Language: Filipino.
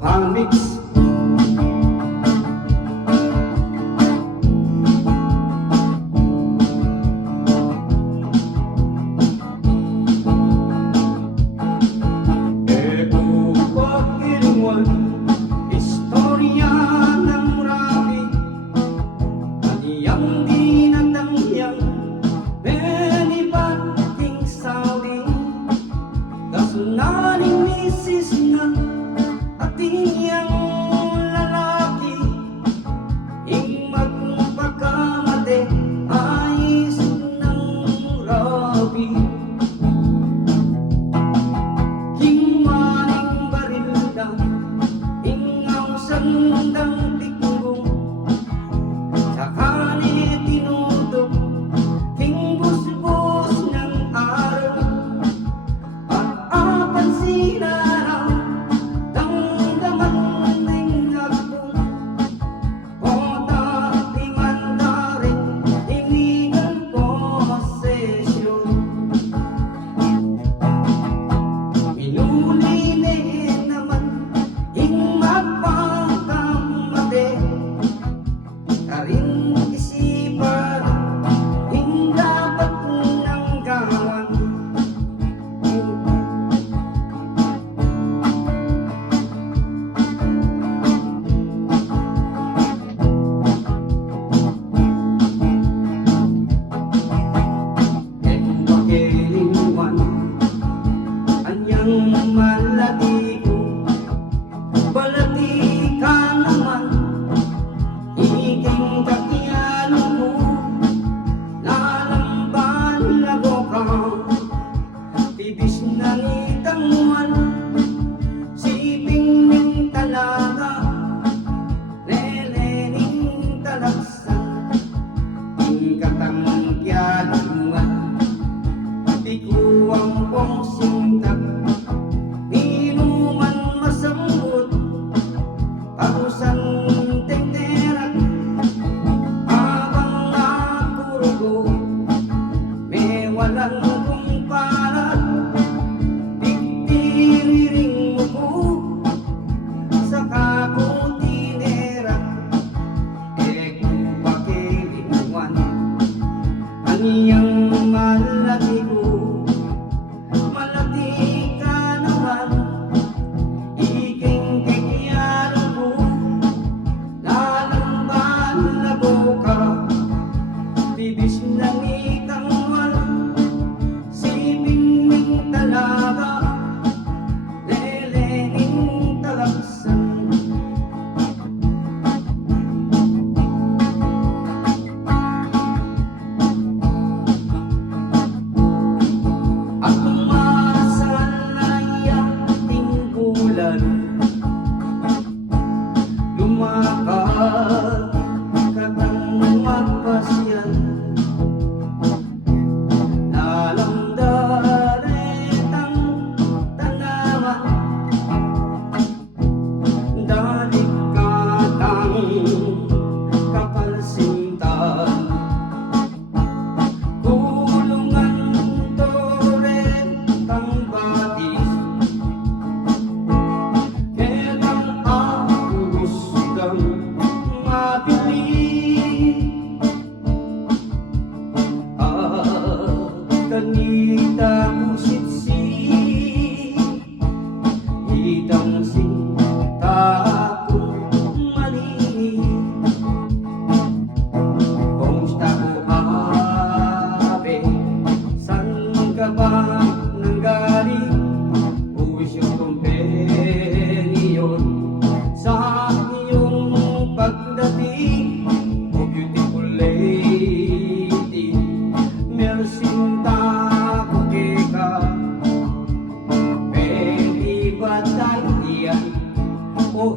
Pamix. Istorya ng rapi, aniyang dinatangyang menibating saling kasunaning misis na ating yang lalaki ing magpagkamate ayos ng rapi. Sandang tikong sa kani tinutok king busbos ng araw at apan sinaraw damdaman ng akong o dati mandarin iligang posesyon minuli naman ing karing isipan hindapat ng gawan. Keng pakilingwan anyang malati ko balati ka naman iking kakiyanan mo lalamban lago ka tibis ng itanguan siping ng talaga lelening talaksan ing katangkiyanan di ko ang pong sintak inuman masambot pausan walang kumparat dikdiriring mo ko sa kakutinera kung pakilimuan ang iyang malati ko malati ka naman iking kikiyaro ko lalamban lago ka bibis ng ikang talaga lelening talaksan at umasalay ating bulan lumakad katang magpasyan kanita musitsi itang sinta kong mali kumusta ko abe san ka ba nanggaling uwis yung kumpeniyon sa iyong pagdating o beautiful lady mersinta oh,